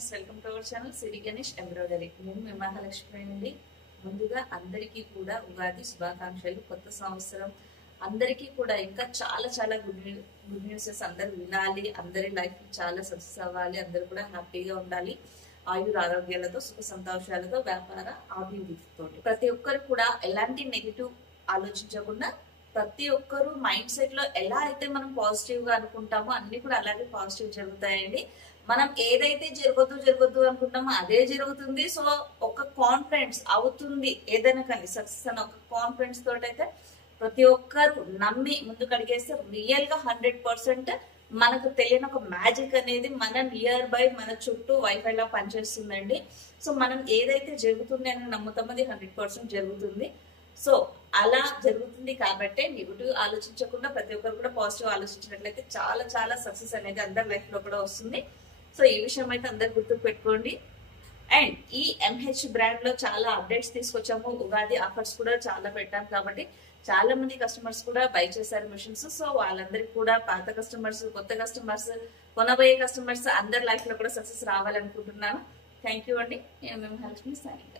Friends, welcome to our channel Siri Ganesh embroidery. నేను మీ మహాలక్ష్మి అండి. ముందుగా అందరికీ కూడా ఉగాది శుభాకాంక్షలు. కొత్త సంవత్సరం అందరికీ కూడా ఇంకా చాలా చాలా గుడ్ న్యూసెస్ అందరు వినాలి. అందరి లైఫ్ చాలా సక్సెస్ అవ్వాలి. అందరు కూడా హ్యాపీగా ఉండాలి. ఆయుర ఆరోగ్యాలతో, సుఖ సంతోషాలతో, వ్యాపార అభివృద్ధితో ప్రతి ఒక్కరు కూడా ఎలాంటి నెగిటివ్ ఆలోచించకుండా ప్రతి ఒక్కరు మైండ్ సెట్ లో ఎలా అయితే మనం పాజిటివ్ గా అనుకుంటామో అన్ని కూడా అలాగే పాజిటివ్ జరుగుతాయండి. మనం ఏదైతే జరగొద్దు అనుకుంటామో అదే జరుగుతుంది. సో ఒక కాన్ఫిడెన్స్ అవుతుంది ఏదైనా కానీ సక్సెస్ అని ఒక కాన్ఫిడెన్స్ తోటి అయితే ప్రతి ఒక్కరు నమ్మి ముందుకు అడిగేస్తే రియల్ గా 100% మనకు తెలియని ఒక మ్యాజిక్ అనేది మన నియర్ బై మన చుట్టూ వైఫై లా పనిచేస్తుందండి. సో మనం ఏదైతే జరుగుతుంది అని నమ్ముతామో అది 100% జరుగుతుంది. సో అలా జరుగుతుంది కాబట్టి నెగిటివ్ ఆలోచించకుండా ప్రతి ఒక్కరు కూడా పాజిటివ్ ఆలోచించినట్లయితే చాలా చాలా సక్సెస్ అనేది అందరి లైఫ్ లో కూడా వస్తుంది. సో ఈ విషయం అయితే అందరు గుర్తుకు పెట్టుకోండి. అండ్ ఈ ఎంహెచ్ బ్రాండ్ లో చాలా అప్డేట్స్ తీసుకొచ్చాము. ఉగాది ఆఫర్స్ కూడా చాలా పెట్టాం కాబట్టి చాలా మంది కస్టమర్స్ కూడా బై చేశారు మిషన్స్. సో వాళ్ళందరికీ కూడా పాత కస్టమర్స్, కొత్త కస్టమర్స్, కొనబోయే కస్టమర్స్ అందరి లైఫ్ లో కూడా సక్సెస్ రావాలనుకుంటున్నాను. థ్యాంక్ యూ అండి. నేను మేము హెల్ప్ మీ సైనింగ్.